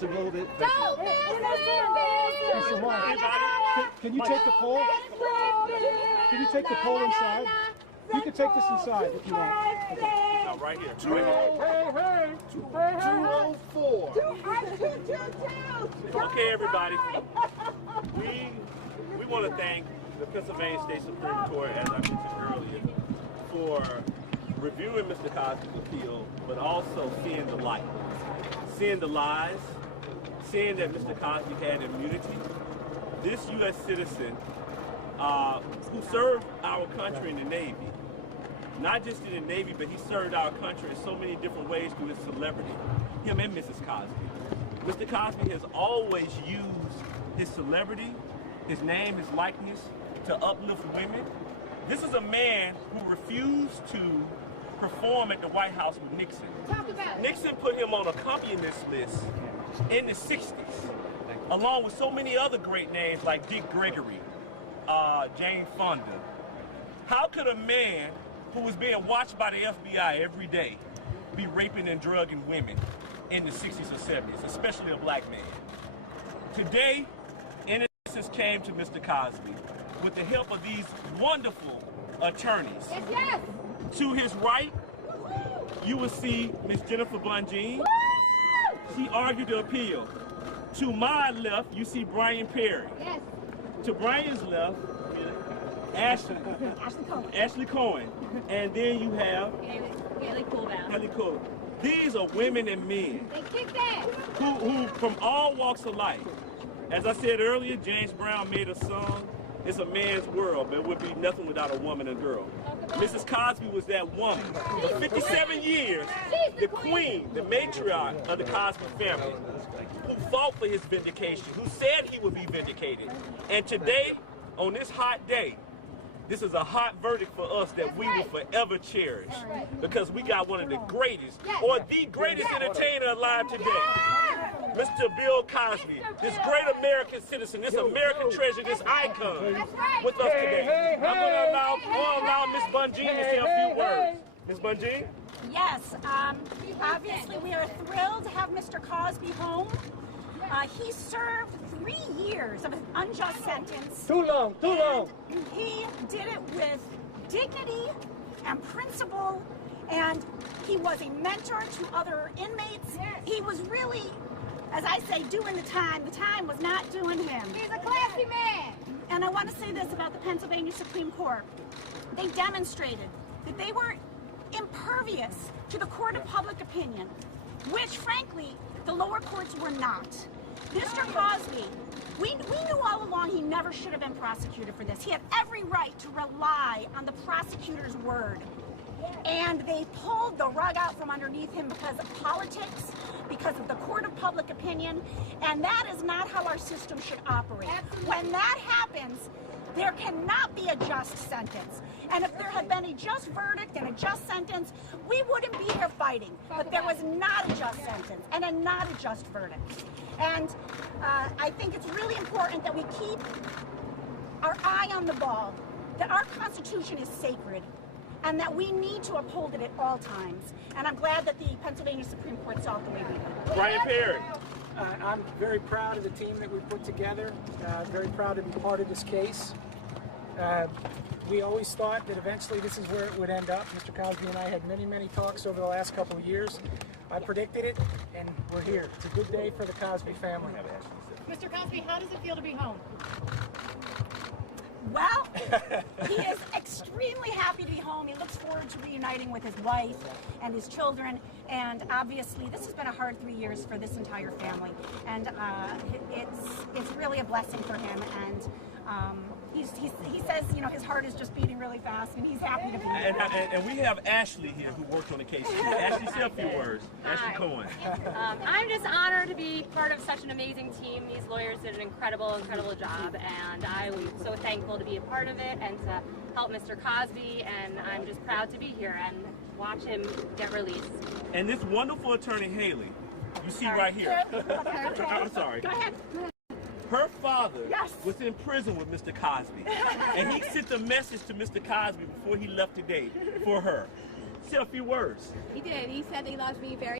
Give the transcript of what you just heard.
just a little bit. Don't miss Mr. Mark, can you take the pole? Can you take the pole inside? You can take this inside if you want. Okay. No, right here. 204. Okay, everybody. We want to thank the Pennsylvania State Supreme Court, as I mentioned earlier, for reviewing Mr. Cosby's appeal, but also seeing the light, seeing the lies, seeing that Mr. Cosby had immunity. This U.S. citizen who served our country in the Navy, not just in the Navy, but he served our country in so many different ways through his celebrity, him and Mrs. Cosby. Mr. Cosby has always used his celebrity, his name, his likeness, to uplift women. This is a man who refused to perform at the White House with Nixon. Nixon put him on accompanist list in the 60s, along with so many other great names like Dick Gregory, Jane Fonda. How could a man who was being watched by the FBI every day be raping and drugging women in the 60s or 70s, especially a black man? Today, innocence came to Mr. Cosby with the help of these wonderful attorneys. Yes, yes. To his right, you will see Ms. Jennifer Bungine. She argued the appeal. To my left, you see Brian Perry. Yes. To Brian's left, Ashley Cohen. And then you have Haley Cool. These are women and men They kicked ass. who from all walks of life. As I said earlier, James Brown made a song, it's a man's world, but it would be nothing without a woman and girl. Mrs. Cosby was that woman. For 57 years, the queen, the matriarch of the Cosby family, who fought for his vindication, who said he would be vindicated. And today, on this hot day, this is a hot verdict for us that we will forever cherish, because we got one of the greatest, or the greatest entertainer alive today. Mr. Bill Cosby, this great American citizen, this American treasure, this icon with us today. I'm going to allow Ms. Bungine to say a few words. Ms. Bungine? Yes, obviously we are thrilled to have Mr. Cosby home. He served 3 years of an unjust sentence. Too long. He did it with dignity and principle, and he was a mentor to other inmates. He was really, as I say, doing the time. The time was not doing him. He's a classy man. And I want to say this about the Pennsylvania Supreme Court. They demonstrated that they were impervious to the court of public opinion, which, frankly, the lower courts were not. Mr. Cosby, we knew all along he never should have been prosecuted for this. He had every right to rely on the prosecutor's word. And they pulled the rug out from underneath him because of politics, because of the court of public opinion, and that is not how our system should operate. When that happens, there cannot be a just sentence. And if there had been a just verdict and a just sentence, we wouldn't be here fighting. But there was not a just sentence and not a just verdict. And I think it's really important that we keep our eye on the ball, that our Constitution is sacred, and that we need to uphold it at all times. And I'm glad that the Pennsylvania Supreme Court saw it the way we did. Brian Perry. I'm very proud of the team that we put together, very proud to be part of this case. We always thought that eventually this is where it would end up. Mr. Cosby and I had many talks over the last couple of years. I predicted it, and we're here. It's a good day for the Cosby family. Mr. Cosby, how does it feel to be home? Well, he is extremely happy to be home. He looks forward to reuniting with his wife and his children. And obviously, this has been a hard 3 years for this entire family. And it's really a blessing for him. And he says, you know, his heart is just beating really fast, and he's happy to be here. And we have Ashley here who worked on the case. Ashley, say a few words. Ashley Cohen. I'm just honored to be part of such an amazing team. These lawyers did an incredible job, and I'm so thankful to be a part of it and to help Mr. Cosby, and I'm just proud to be here and watch him get released. And this wonderful attorney, Haley, you see right here. I'm sorry. Go ahead. Her father was in prison with Mr. Cosby, and he sent a message to Mr. Cosby before he left today for her. Say a few words. He did. He said that he loves me very